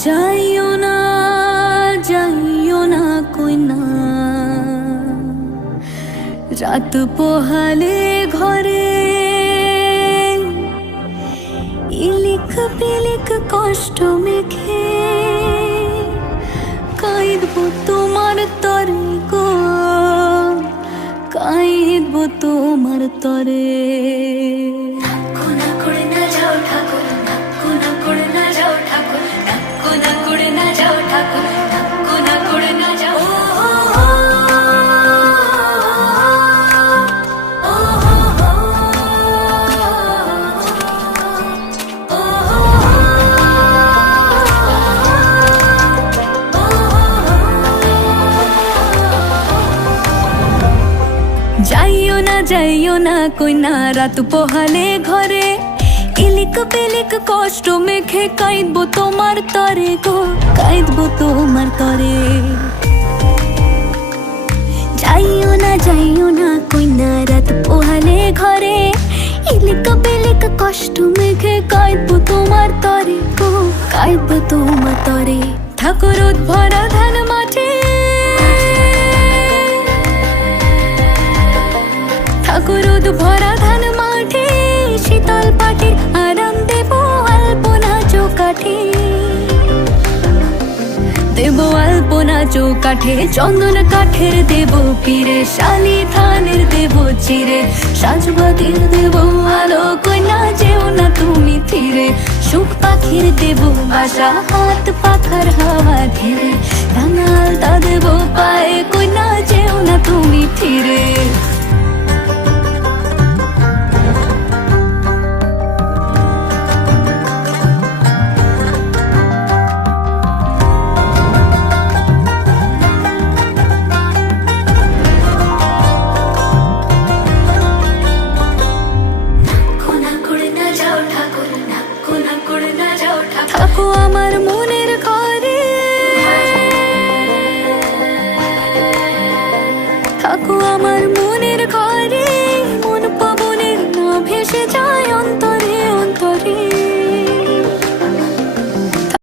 যাইও না যাইও না কই না, রাত পোহালে ঘরে ইলিক পিলিক কষ্ট মেখে কাইদব তোমার তরে গো, কাইদব তোমার তরে। যাইও না কই না, রাত পোহালে ঘরে ইলিক পিলিক কষ্ট মেখে কাইদব তোমার তরে গো, কাইদব তোমার তরে। যাইও না কই না, রাত পোহালে ঘরে ইলিক পিলিক কষ্ট মেখে কাইদব তোমার তরে গো, কাইদব তোমার তরে। ঠাকুর ভরা ধান মাঠে, ঠাকুর ভরা ধান মাঠে শীতল পাটির আরাম দেব আলপনা চৌকাঠে, দেব আলপনা চৌকাঠে। চন্দন কাঠের দেব পিরে, শালি ধানের দেব চিরে, সাজবাতির দেব আলো কইনা যেও না তুমি ফিরে। সুখ পাখির দেব বাসা, হাত পাখার হাওয়া ধীরে,